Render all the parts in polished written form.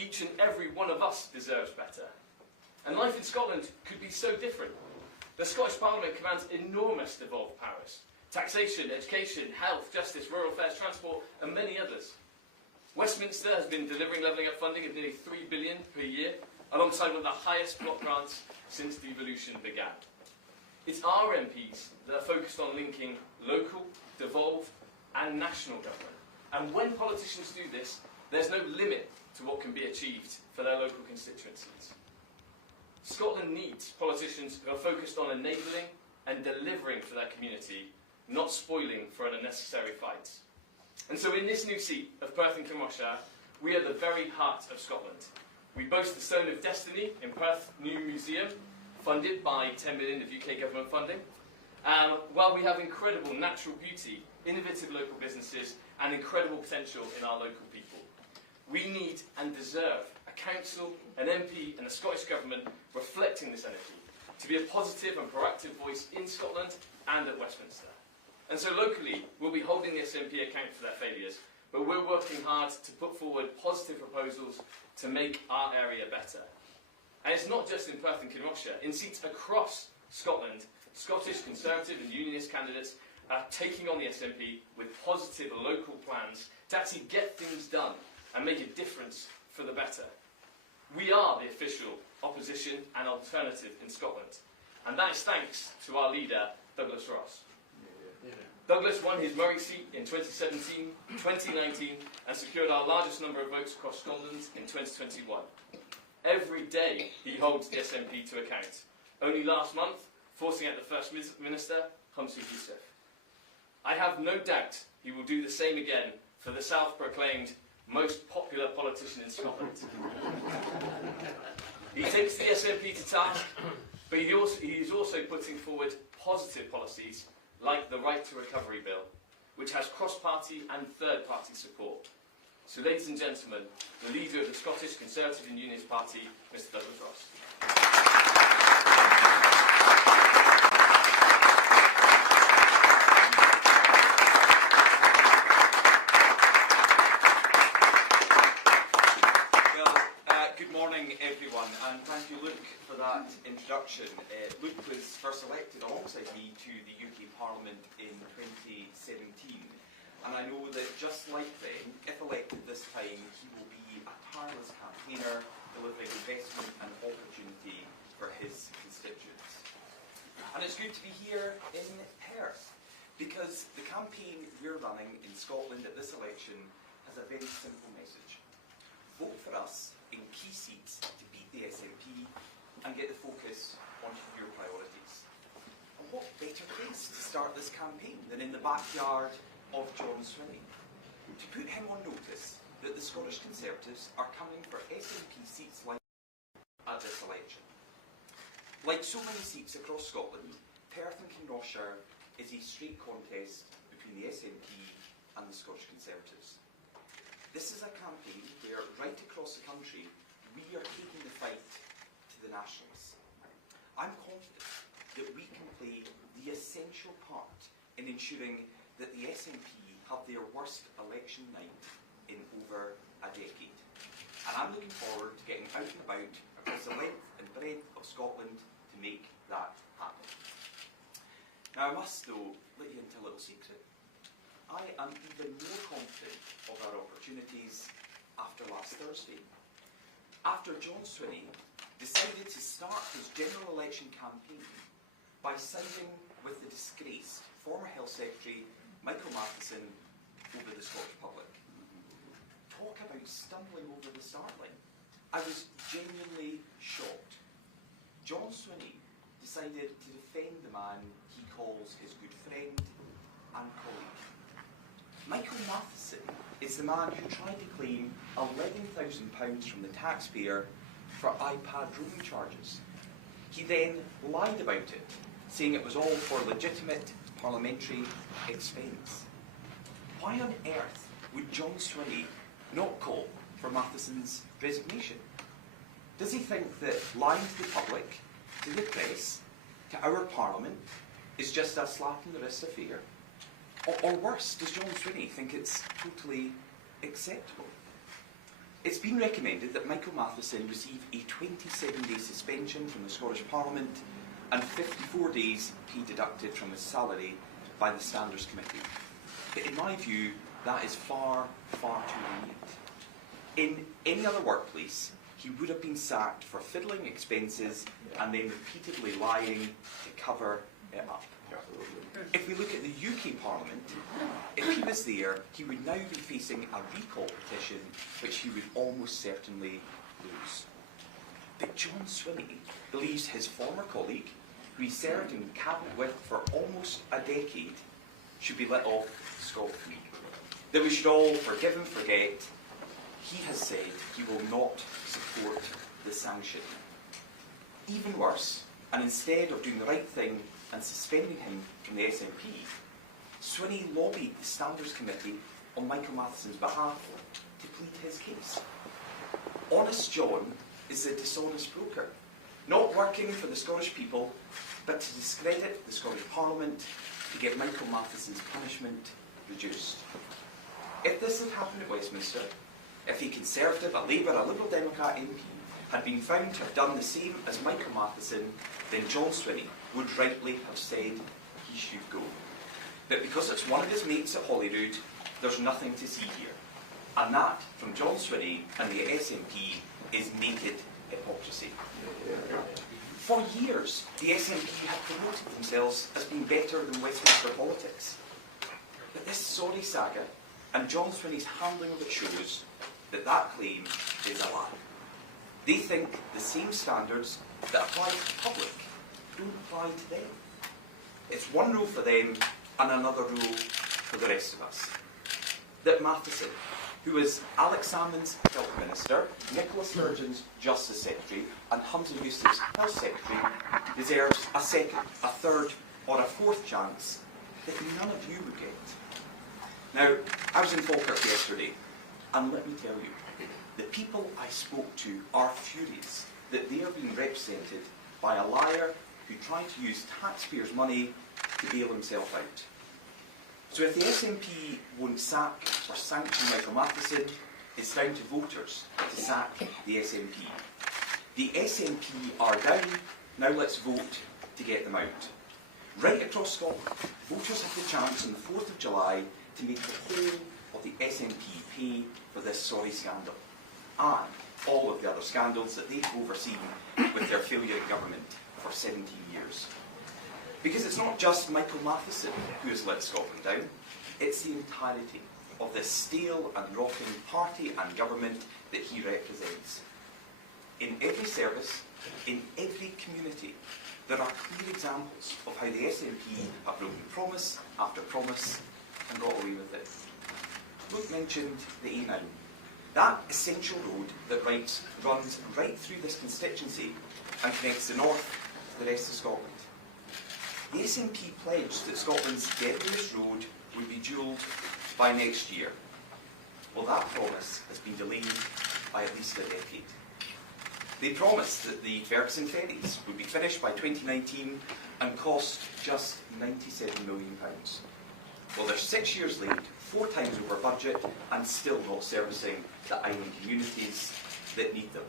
Each and every one of us deserves better. And life in Scotland could be so different. The Scottish Parliament commands enormous devolved powers. Taxation, education, health, justice, rural affairs, transport, and many others. Westminster has been delivering levelling up funding of nearly £3 billion per year, alongside one of the highest block grants since devolution began. It's our MPs that are focused on linking local, devolved, and national government. And when politicians do this, there's no limit to what can be achieved for their local constituencies. Scotland needs politicians who are focused on enabling and delivering for their community, not spoiling for unnecessary fights. And so in this new seat of Perth and Kinrossshire, we are the very heart of Scotland. We boast the Stone of Destiny in Perth New Museum, funded by 10 million of UK government funding, while we have incredible natural beauty, innovative local businesses, and incredible potential in our local people. We need and deserve a council, an MP, and a Scottish Government reflecting this energy, to be a positive and proactive voice in Scotland and at Westminster. And so locally, we'll be holding the SNP account for their failures, but we're working hard to put forward positive proposals to make our area better. And it's not just in Perth and Kinrossshire. In seats across Scotland, Scottish Conservative and Unionist candidates are taking on the SNP with positive local plans to actually get things done and make a difference for the better. We are the official opposition and alternative in Scotland, and that is thanks to our leader, Douglas Ross. Douglas won his Murray seat in 2017, 2019, and secured our largest number of votes across Scotland in 2021. Every day he holds the SNP to account. Only last month, forcing out the First Minister, Humza Yousaf. I have no doubt he will do the same again for the self-proclaimed most popular politician in Scotland. He takes the SNP to task, but he is also putting forward positive policies like the Right to Recovery Bill, which has cross-party and third-party support. So, ladies and gentlemen, the leader of the Scottish Conservative and Unionist Party, Mr. Douglas Ross. Good morning, everyone, and thank you, Luke, for that introduction. Luke was first elected alongside me to the UK Parliament in 2017, and I know that just like then, if elected this time, he will be a tireless campaigner, delivering investment and opportunity for his constituents. And it's good to be here in Perth, because the campaign we're running in Scotland at this election has a very simple message. Vote for us in key seats to beat the SNP and get the focus onto your priorities. And what better place to start this campaign than in the backyard of John Swinney, to put him on notice that the Scottish Conservatives are coming for SNP seats like at this election. Like so many seats across Scotland, Perth and Kinrossshire is a straight contest between the SNP and the Scottish Conservatives. This is a campaign where, right across the country, we are taking the fight to the nationals. I'm confident that we can play the essential part in ensuring that the SNP have their worst election night in over a decade. And I'm looking forward to getting out and about across the length and breadth of Scotland to make that happen. Now, I must, though, let you into a little secret. I am even more confident of our opportunities after last Thursday. After John Swinney decided to start his general election campaign by siding with the disgraced former Health Secretary Michael Matheson over the Scottish public. Talk about stumbling over the start line. I was genuinely shocked. John Swinney decided to defend the man he calls his good friend and colleague. Michael Matheson is the man who tried to claim £11,000 from the taxpayer for iPad roaming charges. He then lied about it, saying it was all for legitimate parliamentary expense. Why on earth would John Swinney not call for Matheson's resignation? Does he think that lying to the public, to the press, to our Parliament is just a slap in the wrist affair? Or worse, does John Swinney think it's totally acceptable? It's been recommended that Michael Matheson receive a 27-day suspension from the Scottish Parliament and 54 days pay deducted from his salary by the Standards Committee. But in my view, that is far, far too lenient. In any other workplace, he would have been sacked for fiddling expenses and then repeatedly lying to cover it up. If we look at the UK Parliament, if he was there, he would now be facing a recall petition which he would almost certainly lose. But John Swinney believes his former colleague, who he served in cabinet with for almost a decade, should be let off scot-free. That we should all forgive and forget. He has said he will not support the sanction. Even worse, and instead of doing the right thing and suspending him from the SNP, Swinney lobbied the Standards Committee on Michael Matheson's behalf to plead his case. Honest John is a dishonest broker, not working for the Scottish people, but to discredit the Scottish Parliament to get Michael Matheson's punishment reduced. If this had happened at Westminster, if a Conservative, a Labour, a Liberal Democrat MP had been found to have done the same as Michael Matheson, then John Swinney would rightly have said he should go. But because it's one of his mates at Holyrood, there's nothing to see here. And that, from John Swinney and the SNP, is naked hypocrisy. For years, the SNP have promoted themselves as being better than Westminster politics. But this sorry saga and John Swinney's handling of it shows that that claim is a lie. They think the same standards that apply to the public don't apply to them. It's one rule for them and another rule for the rest of us. That Matheson, who was Alex Salmond's Health Minister, Nicola Sturgeon's Justice Secretary and Hamza Yousaf's Health Secretary, deserves a second, a third or a fourth chance that none of you would get. Now, I was in Falkirk yesterday, and let me tell you, the people I spoke to are furious that they are being represented by a liar who tried to use taxpayers' money to bail himself out. So if the SNP won't sack or sanction Michael Matheson, it's down to voters to sack the SNP. The SNP are down, now let's vote to get them out. Right across Scotland, voters have the chance on the 4th of July to make the whole of the SNP pay for this sorry scandal, and all of the other scandals that they've overseen with their failure in government for 17 years. Because it's not just Michael Matheson who has let Scotland down, it's the entirety of this stale and rotten party and government that he represents. In every service, in every community, there are clear examples of how the SNP have broken promise after promise and got away with it. Luke mentioned the A9. That essential road that runs right through this constituency and connects the north to the rest of Scotland. The SNP pledged that Scotland's deadliest road would be dualled by next year. Well, that promise has been delayed by at least a decade. They promised that the Ferguson ferries would be finished by 2019 and cost just £97 million. Well, they're 6 years late, 4 times over budget, and still not servicing the island communities that need them.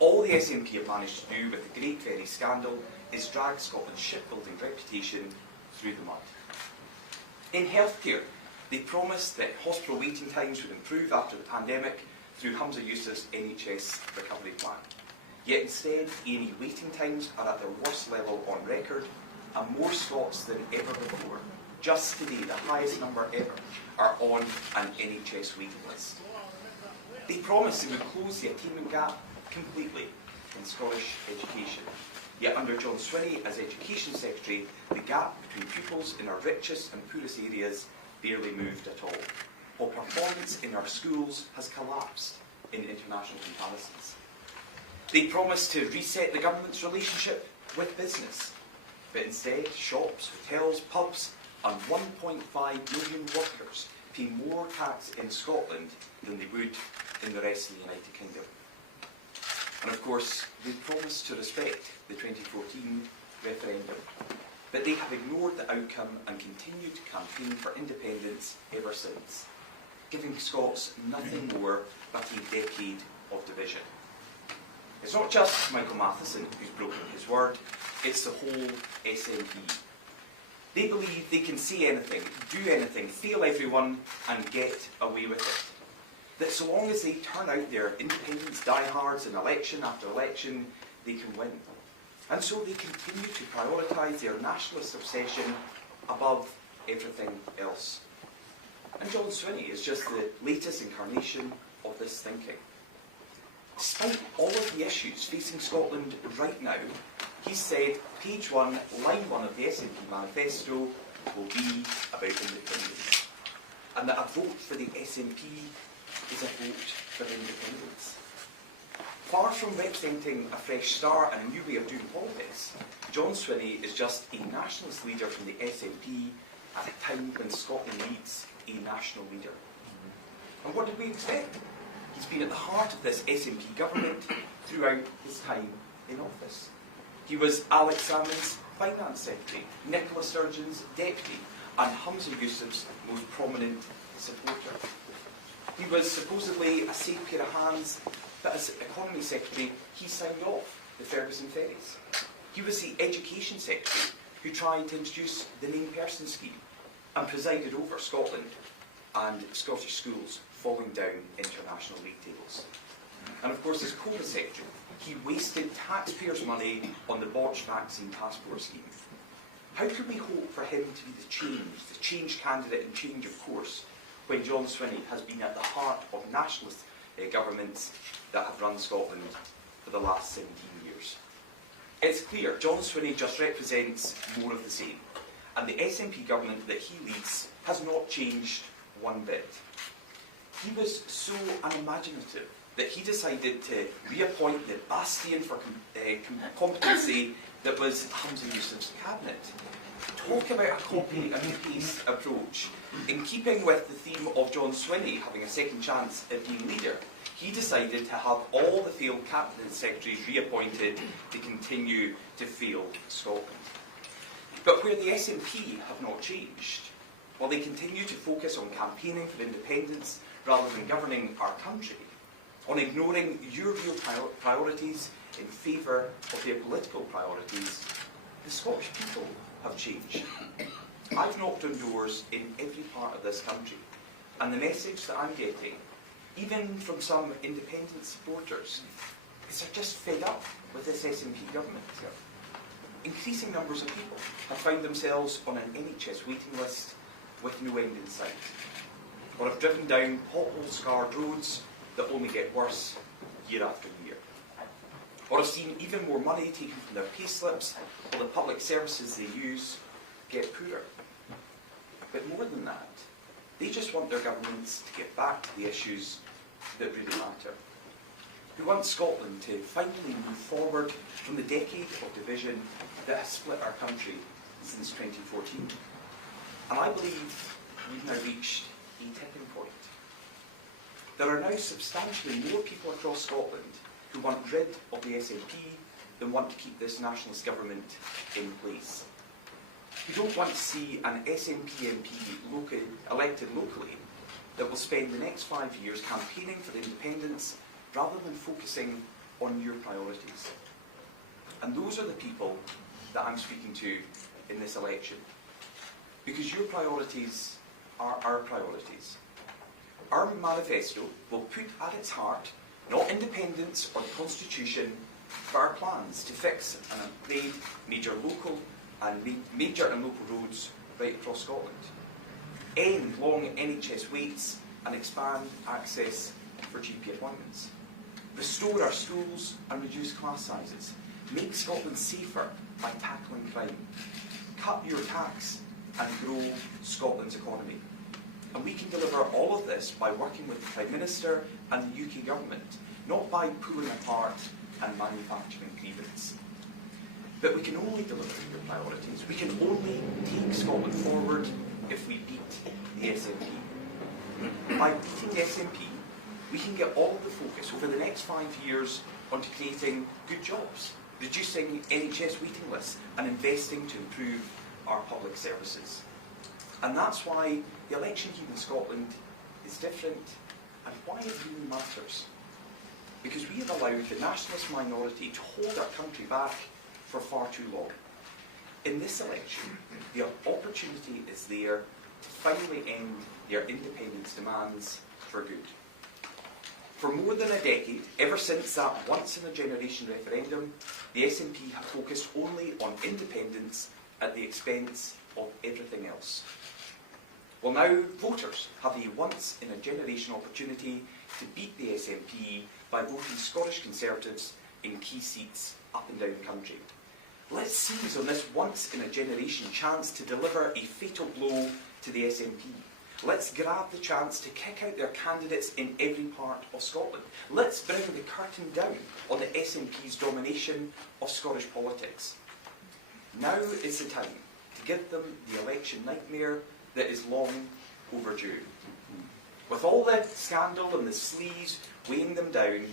All the SNP have managed to do with the Great Ferry scandal is drag Scotland's shipbuilding reputation through the mud. In healthcare, they promised that hospital waiting times would improve after the pandemic through Hamza Yousaf's NHS recovery plan. Yet instead, A&E waiting times are at their worst level on record, and more Scots than ever before, just today the highest number ever, are on an NHS waiting list. They promised they would close the attainment gap completely in Scottish education. Yet under John Swinney as Education Secretary, the gap between pupils in our richest and poorest areas barely moved at all, while performance in our schools has collapsed in international comparisons. They promised to reset the government's relationship with business, but instead shops, hotels, pubs and 1.5 million workers pay more tax in Scotland than they would in the rest of the United Kingdom. And of course, they promised to respect the 2014 referendum, but they have ignored the outcome and continued to campaign for independence ever since. giving Scots nothing more but a decade of division. It's not just Michael Matheson who's broken his word, it's the whole SNP. They believe they can say anything, do anything, fail everyone and get away with it. That so long as they turn out their independence diehards in election after election, they can win. And so they continue to prioritise their nationalist obsession above everything else. And John Swinney is just the latest incarnation of this thinking. Despite all of the issues facing Scotland right now, he said page 1, line 1 of the SNP manifesto will be about independence. And that a vote for the SNP is a vote for independence. Far from representing a fresh start and a new way of doing politics, John Swinney is just a nationalist leader from the SNP at a time when Scotland needs a national leader. And what did we expect? He's been at the heart of this SNP government throughout his time in office. He was Alex Salmond's Finance Secretary, Nicola Sturgeon's Deputy, and Humza Yousaf's most prominent supporter. He was supposedly a safe pair of hands, but as Economy Secretary, he signed off the Ferguson ferries. He was the Education Secretary who tried to introduce the named person scheme and presided over Scotland and Scottish schools falling down international league tables. And of course, as COVID Secretary, he wasted taxpayers' money on the botched vaccine passport scheme. How could we hope for him to be the change candidate and change of course, when John Swinney has been at the heart of nationalist governments that have run Scotland for the last 17 years? It's clear John Swinney just represents more of the same, and the SNP government that he leads has not changed one bit. He was so unimaginative that he decided to reappoint the bastion for competency that was Humza Yousaf's cabinet. Talk about a copy and paste approach. In keeping with the theme of John Swinney having a second chance at being leader, he decided to have all the failed cabinet secretaries reappointed to continue to fail Scotland. But where the SNP have not changed, while they continue to focus on campaigning for independence rather than governing our country, on ignoring your real priorities in favour of their political priorities, the Scottish people have changed. I've knocked on doors in every part of this country, and the message that I'm getting, even from some independent supporters, is they're just fed up with this SNP government. Increasing numbers of people have found themselves on an NHS waiting list with no end in sight, or have driven down pothole-scarred roads that only get worse year after year, or have seen even more money taken from their payslips while the public services they use get poorer. But more than that, they just want their governments to get back to the issues that really matter. We want Scotland to finally move forward from the decade of division that has split our country since 2014. And I believe we've now reached a tipping point. There are now substantially more people across Scotland who want rid of the SNP than want to keep this nationalist government in place. We don't want to see an SNP MP elected locally that will spend the next 5 years campaigning for independence rather than focusing on your priorities. And those are the people that I'm speaking to in this election. Because your priorities are our priorities. Our manifesto will put at its heart not independence or the Constitution, but our plans to fix and upgrade major and local roads right across Scotland, end long NHS waits and expand access for GP appointments, restore our schools and reduce class sizes, make Scotland safer by tackling crime, cut your tax and grow Scotland's economy. And we can deliver all of this by working with the Prime Minister and the UK government, not by pulling apart and manufacturing grievance. But we can only deliver your priorities, we can only take Scotland forward if we beat the SNP. By beating the SNP, we can get all of the focus over the next 5 years onto creating good jobs, reducing NHS waiting lists and investing to improve our public services. And that's why the election here in Scotland is different and why it really matters. Because we have allowed the nationalist minority to hold our country back for far too long. In this election, the opportunity is there to finally end their independence demands for good. For more than a decade, ever since that once-in-a-generation referendum, the SNP have focused only on independence at the expense of everything else. Well, now voters have a once-in-a-generation opportunity to beat the SNP by voting Scottish Conservatives in key seats up and down the country. Let's seize on this once-in-a-generation chance to deliver a fatal blow to the SNP. Let's grab the chance to kick out their candidates in every part of Scotland. Let's bring the curtain down on the SNP's domination of Scottish politics. Now is the time to give them the election nightmare that is long overdue. With all the scandal and the sleaze weighing them down,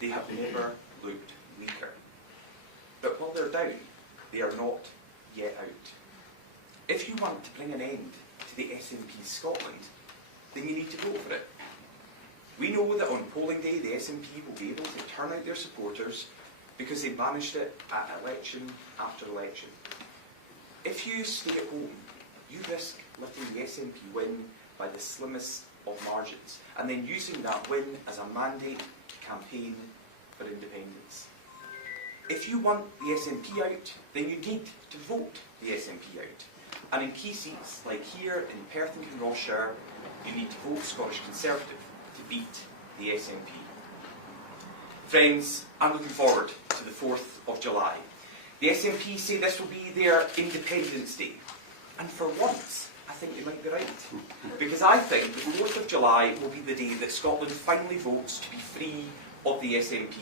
they have never looked weaker. But while they're down, they are not yet out. If you want to bring an end to the SNP Scotland, then you need to vote for it. We know that on polling day, the SNP will be able to turn out their supporters because they managed it at election after election. If you stay at home, you risk letting the SNP win by the slimmest of margins, and then using that win as a mandate to campaign for independence. If you want the SNP out, then you need to vote the SNP out. And in key seats, like here in Perth and Kinrossshire, you need to vote Scottish Conservative to beat the SNP. Friends, I'm looking forward to the 4th of July. The SNP say this will be their Independence Day. And for once, I think you might be right. Because I think the 4th of July will be the day that Scotland finally votes to be free of the SNP.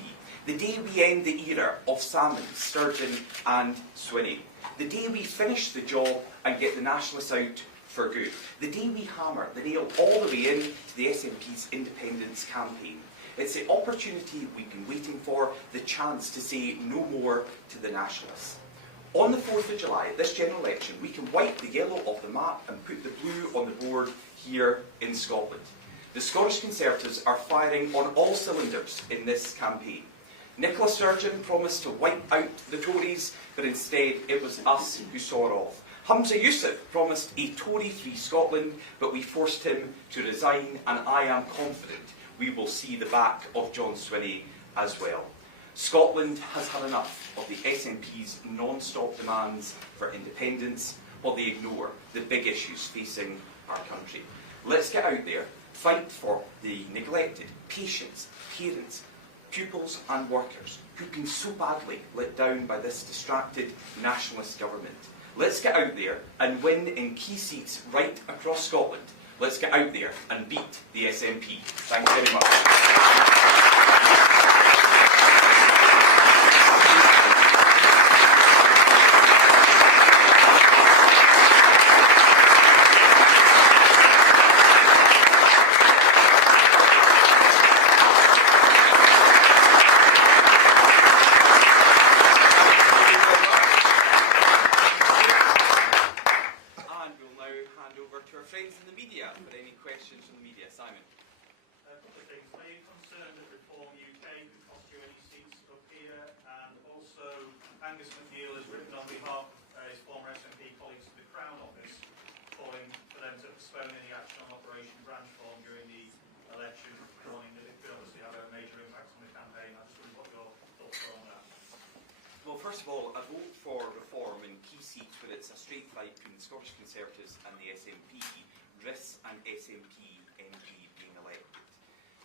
The day we end the era of salmon, sturgeon and swinny. The day we finish the job and get the nationalists out for good. The day we hammer the nail all the way in to the SNP's independence campaign. It's the opportunity we've been waiting for, the chance to say no more to the nationalists. On the 4th of July, this general election, we can wipe the yellow off the map and put the blue on the board here in Scotland. The Scottish Conservatives are firing on all cylinders in this campaign. Nicola Sturgeon promised to wipe out the Tories, but instead it was us who saw it off. Humza Yousaf promised a Tory-free Scotland, but we forced him to resign, and I am confident we will see the back of John Swinney as well. Scotland has had enough of the SNP's non-stop demands for independence, while they ignore the big issues facing our country. Let's get out there, fight for the neglected, patients, parents, pupils and workers who've been so badly let down by this distracted nationalist government. Let's get out there and win in key seats right across Scotland. Let's get out there and beat the SNP. Thanks very much. Angus McNeill has written on behalf of his former SNP colleagues to the Crown Office, calling for them to postpone any action on Operation Branch Form during the election, warning that it could obviously have a major impact on the campaign. I just wonder what your thoughts are on that. Well, first of all, a vote for reform in key seats where it's a straight fight between the Scottish Conservatives and the SNP risks an SNP MP being elected.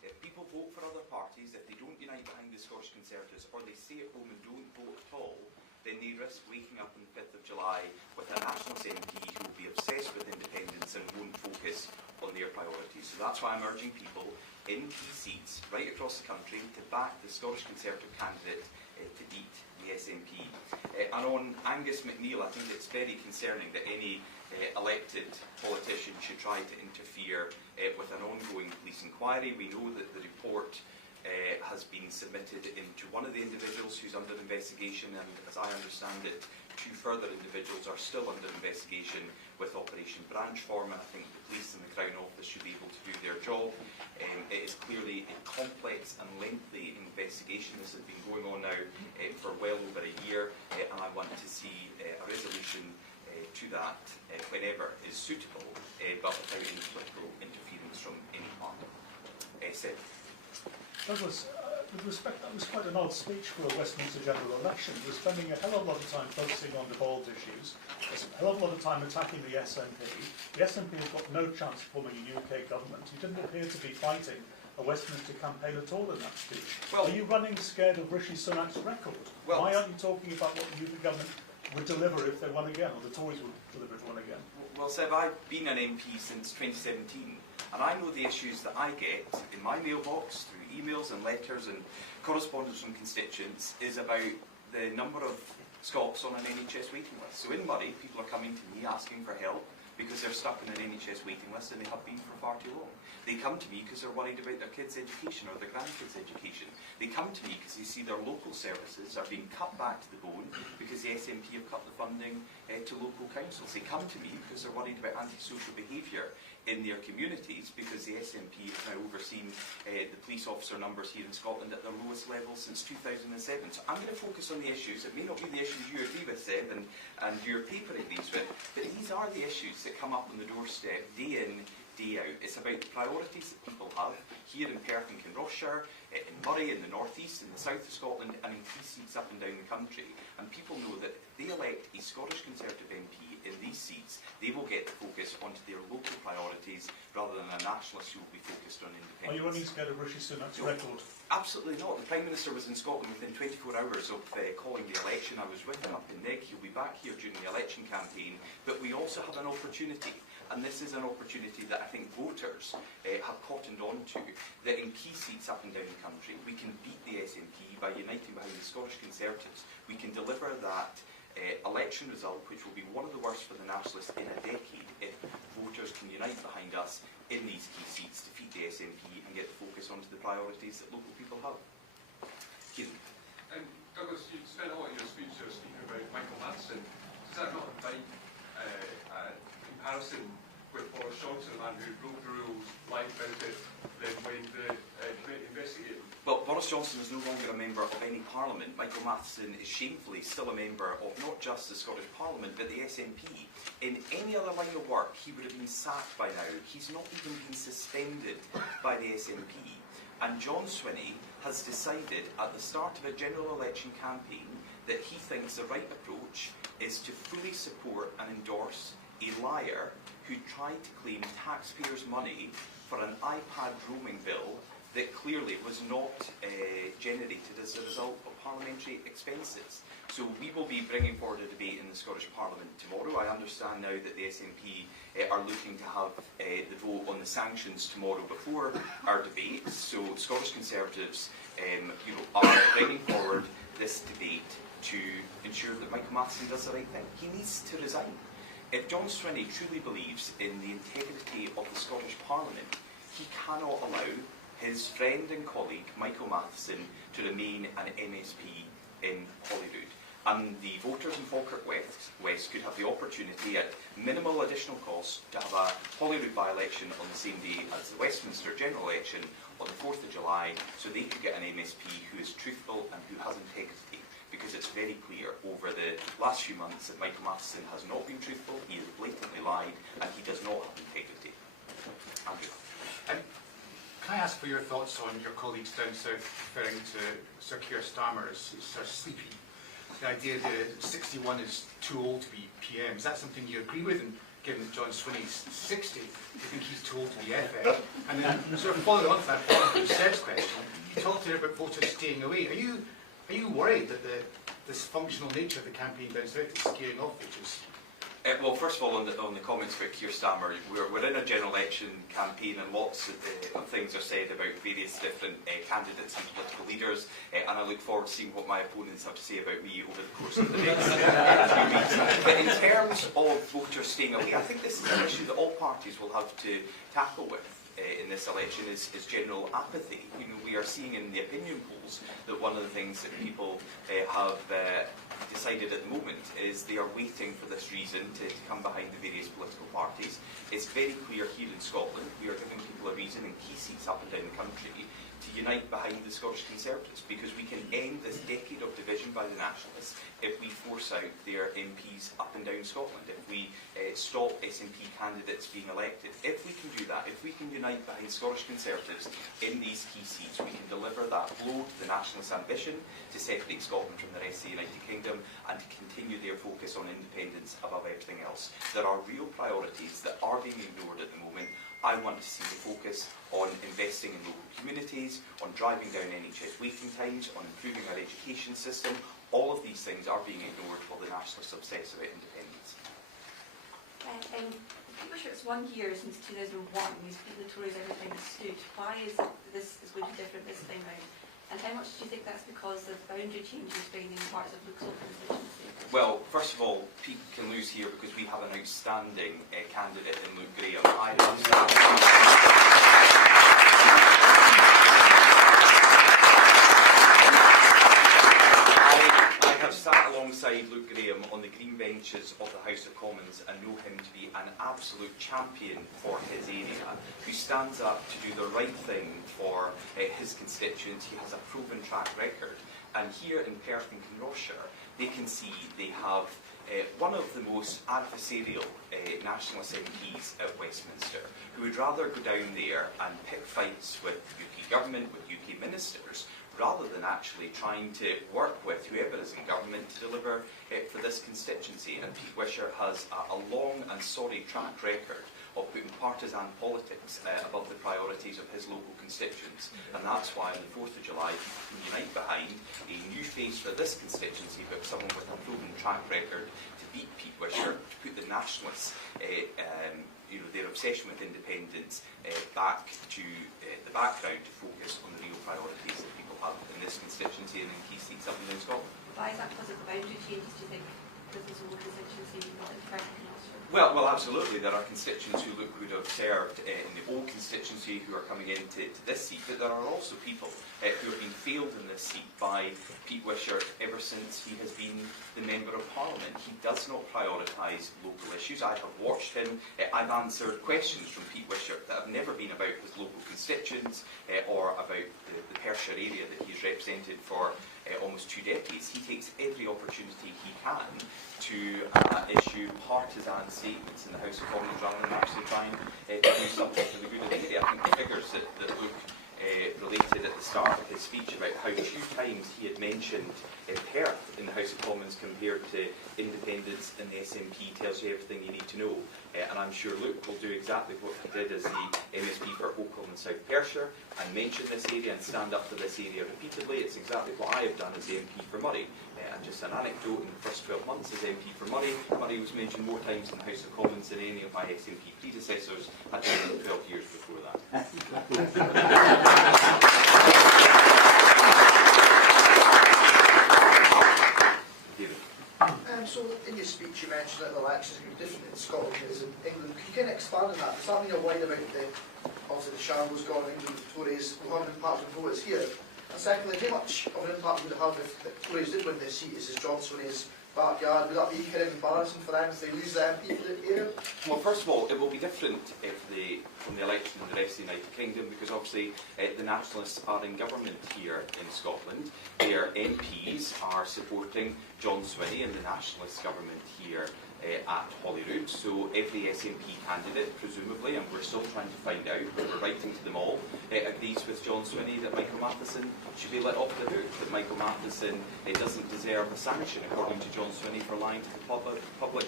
If people vote for other parties, if they don't unite behind the Scottish Conservatives, or they stay at home and don't vote at all, then they risk waking up on the 5th of July with a nationalist MP who will be obsessed with independence and won't focus on their priorities. So that's why I'm urging people in key seats right across the country to back the Scottish Conservative candidate to beat the SNP. And on Angus McNeill, I think it's very concerning that any elected politician should try to interfere with an ongoing police inquiry. We know that the report has been submitted into one of the individuals who's under investigation, and as I understand it, two further individuals are still under investigation with Operation Branchform, and I think the police and the Crown Office should be able to do their job. It is clearly a complex and lengthy investigation. This has been going on now for well over a year, and I want to see a resolution to that whenever is suitable, but without any political interference from any party. Seth. Douglas, with respect, that was quite an odd speech for a Westminster general election. You were spending a hell of a lot of time focusing on devolved issues, a hell of a lot of time attacking the SNP. The SNP has got no chance of forming a UK government. You didn't appear to be fighting a Westminster campaign at all in that speech. Well, are you running scared of Rishi Sunak's record? Well, why aren't you talking about what the UK government would deliver if they won again, or the Tories would deliver if they won again? Well, Seb, I've been an MP since 2017, and I know the issues that I get in my mailbox through emails and letters and correspondence from constituents is about the number of Scots on an NHS waiting list. So in Murray, people are coming to me asking for help because they're stuck in an NHS waiting list and they have been for far too long. They come to me because they're worried about their kids' education or their grandkids' education. They come to me because they see their local services are being cut back to the bone because the SNP have cut the funding to local councils. They come to me because they're worried about antisocial behaviour in their communities because the SNP has now overseen the police officer numbers here in Scotland at their lowest level since 2007. So I'm going to focus on the issues. It may not be the issues you agree with, Seb, and your paper agrees with, but these are the issues that come up on the doorstep day in, day out. It's about the priorities that people have here in Perth and Kinrossshire, in Murray, in the North East, in the South of Scotland, and in key seats up and down the country. And people know that if they elect a Scottish Conservative MP in these seats, they will get the focus onto their local priorities rather than a nationalist who will be focused on independence. Are you running scared of Rishi Sunak's record? Absolutely not. The Prime Minister was in Scotland within 24 hours of calling the election. I was with him up in Nig. He'll be back here during the election campaign. But we also have an opportunity, and this is an opportunity that I think voters have cottoned on to, that in key seats up and down the country, we can beat the SNP by uniting behind the Scottish Conservatives. We can deliver that election result, which will be one of the worst for the Nationalists in a decade, if voters can unite behind us in these key seats, defeat the SNP and get the focus onto the priorities that local people have. Kieran. Douglas, you spent a lot of your speech speaking about Michael Matheson. Does that not invite a comparison with Boris Johnson, a man who broke the rules, lied about it, then when the committee investigated? Well, Boris Johnson is no longer a member of any parliament. Michael Matheson is shamefully still a member of not just the Scottish Parliament, but the SNP. In any other line of work, he would have been sacked by now. He's not even been suspended by the SNP. And John Swinney has decided at the start of a general election campaign that he thinks the right approach is to fully support and endorse a liar who tried to claim taxpayers' money for an iPad roaming bill that clearly was not generated as a result of parliamentary expenses. So we will be bringing forward a debate in the Scottish Parliament tomorrow. I understand now that the SNP are looking to have the vote on the sanctions tomorrow before our debate. So Scottish Conservatives are bringing forward this debate to ensure that Michael Matheson does the right thing. He needs to resign. If John Swinney truly believes in the integrity of the Scottish Parliament, he cannot allow his friend and colleague, Michael Matheson, to remain an MSP in Holyrood. And the voters in Falkirk West could have the opportunity at minimal additional cost to have a Holyrood by-election on the same day as the Westminster general election on the 4th of July, so they could get an MSP who is truthful and who has integrity. Because it's very clear over the last few months that Michael Matheson has not been truthful, he has blatantly lied, and he does not have integrity. Andrew. Can I ask for your thoughts on your colleagues down south referring to Sir Keir Starmer as Sir Sleepy? The idea that 61 is too old to be PM, is that something you agree with? And given that John Swinney's 60, do you think he's too old to be FM? And then sort of following on to that point, Seb's question, you talked here about voters staying away. Are you worried that the dysfunctional nature of the campaign down south is scaring off voters? Well, first of all, on the comments about Keir Starmer, we're in a general election campaign and lots of things are said about various different candidates and political leaders, and I look forward to seeing what my opponents have to say about me over the course of the next few weeks. But in terms of voters staying away, I think this is an issue that all parties will have to tackle with in this election is general apathy. We are seeing in the opinion polls that one of the things that people have decided at the moment is they are waiting for this reason to come behind the various political parties. It's very clear here in Scotland, we are giving people a reason in key seats up and down the country to unite behind the Scottish Conservatives, because we can end this decade of division by the Nationalists if we force out their MPs up and down Scotland, if we stop SNP candidates being elected. If we can do that, if we can unite behind Scottish Conservatives in these key seats, we can deliver that blow to the Nationalist ambition to separate Scotland from the rest of the United Kingdom and to continue their focus on independence above everything else. There are real priorities that are being ignored at the moment. I want to see the focus on investing in local communities, on driving down NHS waiting times, on improving our education system. All of these things are being ignored while the Nationalists obsess about independence. People sure it's 1 year since 2001, we've given the Tories everything that stood. Why is it that this is going to be different this time round? And how much do you think that's because of boundary changes bringing parts of Luke's old constituency? Well, first of all, Pete can lose here because we have an outstanding candidate in Luke Graham. I have sat alongside Luke Graham on the green benches of the House of Commons and know him to be an absolute champion for his area, who stands up to do the right thing for his constituents. He has a proven track record. And here in Perth and Kinrossshire, they can see they have one of the most adversarial nationalist MPs at Westminster, who would rather go down there and pick fights with the UK government, with UK ministers, rather than actually trying to work with whoever is in government to deliver for this constituency. And Pete Wisher has a long and sorry track record of putting partisan politics above the priorities of his local constituents. And that's why on the 4th of July, people can unite behind a new face for this constituency, but someone with a proven track record to beat Pete Wisher, to put the Nationalists, their obsession with independence, back to the background to focus on the real priorities that people have in this constituency and in key seats up and down Scotland. Why is that because of the boundary changes, do you think, with this old constituency not in Perth and Kinrossshire? Well, absolutely. There are constituents who would have served in the old constituency who are coming into this seat, but there are also people who have been failed in this seat by Pete Wisher ever since he has been the Member of Parliament. He does not prioritise local issues. I have watched him. I've answered questions from Pete Wisher that have never been about his local constituents or about the Perthshire area that he's represented for almost 2 decades. He takes every opportunity he can to issue partisan statements in the House of Commons rather than actually trying to do something for the good of the area. I think the figures that Luke related at the start of his speech about how 2 times he had mentioned Perth in the House of Commons compared to independence in the SNP tells you everything you need to know. And I'm sure Luke will do exactly what he did as the MSP for Oakham and South Perthshire and mention this area and stand up for this area repeatedly. It's exactly what I have done as the MP for Murray. And just an anecdote, in the first 12 months as MP for Murray, Murray was mentioned more times in the House of Commons than any of my SNP predecessors had done in the 12 years before that. So in your speech you mentioned that the elections are going to be different in Scotland than it is in England. Can you kind of expand on that? Does that mean you're worried about obviously the shambles gone in England, the Tories will have an impact on voters here? And secondly, how much of an impact would it have if the Tories did win this seat? Is John Swinney's backyard? Would that be kind of embarrassing for them if they lose their MP for the area? Well, first of all, it will be different from the election in the rest of the United Kingdom because obviously the Nationalists are in government here in Scotland. Their MPs are supporting John Swinney and the Nationalist government here at Holyrood. So every SNP candidate, presumably, and we're still trying to find out, but we're writing to them all, agrees with John Swinney that Michael Matheson should be let off the hook, that Michael Matheson doesn't deserve a sanction, according to John Swinney, for lying to the public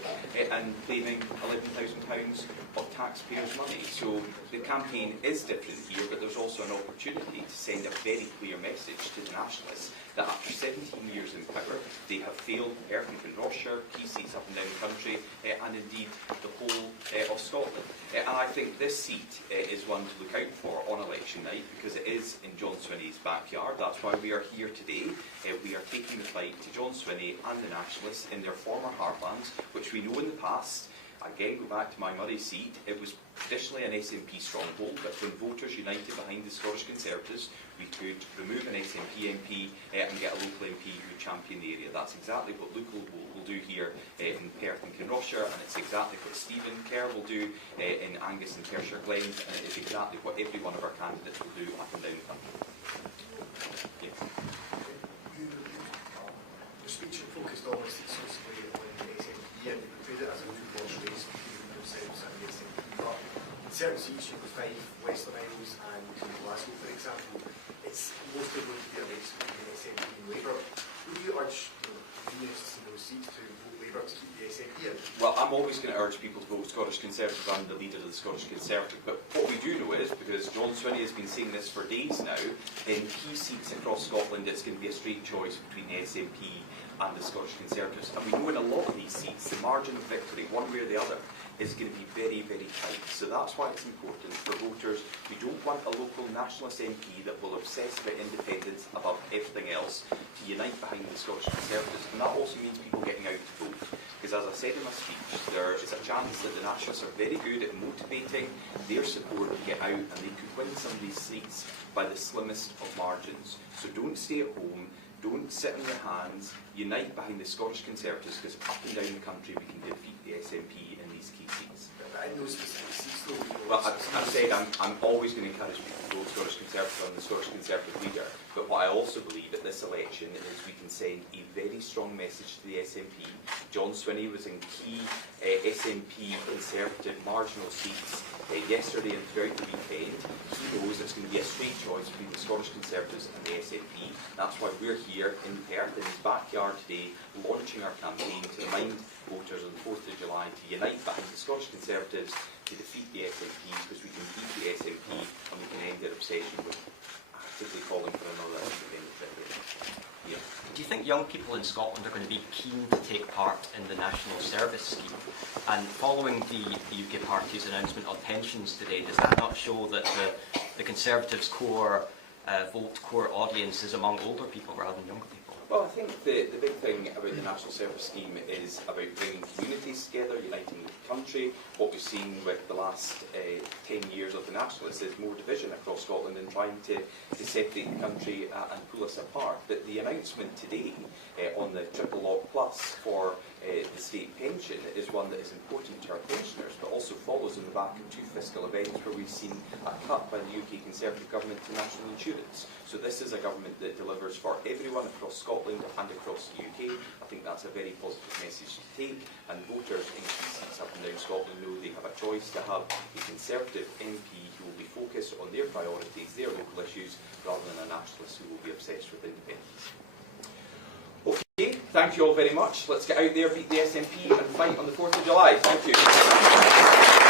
and claiming £11,000 of taxpayers' money. So the campaign is different here, but there's also an opportunity to send a very clear message to the Nationalists that after 17 years in power, they have failed Perth and Kinrossshire, key seats up and down the country, and indeed the whole of Scotland. And I think this seat is one to look out for on election night because it is in John Swinney's backyard. That's why we are here today. We are taking the fight to John Swinney and the Nationalists in their former heartlands, which we know in the past again, go back to my Murray seat, it was traditionally an SNP stronghold, but when voters united behind the Scottish Conservatives, we could remove an SNP MP and get a local MP who would champion the area. That's exactly what Luke will do here in Perth and Kinrossshire, and it's exactly what Stephen Kerr will do in Angus and Perthshire Glens, and it's exactly what every one of our candidates will do up and down the country. Yeah. Your speech focused almost exclusively on the SNP, and you portrayed it as a two-horse race between yourselves and the SNP, but in certain seats, you've got Fife, Western Isles and Glasgow, for example, it's mostly going to be a race between the SNP and Labour. Would you urge unionists in those seats to vote Labour to keep the SNP in? Well, I'm always going to urge people to vote Scottish Conservative. I'm the leader of the Scottish Conservative. But what we do know is, because John Swinney has been saying this for days now, in key seats across Scotland, it's going to be a straight choice between the SNP and the Scottish Conservatives. And we know in a lot of these seats, the margin of victory, one way or the other, is going to be very, very tight. So that's why it's important for voters who don't want a local nationalist MP that will obsess about independence above everything else to unite behind the Scottish Conservatives. And that also means people getting out to vote. Because as I said in my speech, there is a chance that the nationalists are very good at motivating their support to get out, and they could win some of these seats by the slimmest of margins. So don't stay at home. Don't sit on your hands, unite behind the Scottish Conservatives, because up and down the country we can defeat the SNP in these key seats. In those specific seats, though, well, I've said I'm always going to encourage people to vote Scottish Conservative and the Scottish Conservative leader, but what I also believe at this election is we can send a very strong message to the SNP. John Swinney was in key SNP Conservative marginal seats yesterday and throughout the weekend. He knows it's going to be a straight choice between the Scottish Conservatives and the SNP. That's why we're here in Perth, in his backyard today, launching our campaign to remind voters on the 4th of July to unite behind the Scottish Conservatives to defeat the SNP, because we can beat the SNP and we can end their obsession with actively calling for another independent referendum. Yeah. Do you think young people in Scotland are going to be keen to take part in the National Service Scheme? And following the UK Party's announcement on pensions today, does that not show that the Conservatives' core audience is among older people rather than younger people? Well, I think the big thing about the National Service Scheme is about bringing communities together, uniting the country. What we've seen with the last 10 years of the Nationalists is more division across Scotland and trying to separate the country and pull us apart. But the announcement today on the Triple Lock Plus for the state pension is one that is important to our pensioners, but also follows on the back of two fiscal events where we've seen a cut by the UK Conservative government to national insurance. So this is a government that delivers for everyone across Scotland and across the UK. I think that's a very positive message to take, and voters in key seats up and down Scotland know they have a choice to have a Conservative MP who will be focused on their priorities, their local issues, rather than a nationalist who will be obsessed with independence. Okay, thank you all very much. Let's get out there, beat the SNP and fight on the 4th of July. Thank you.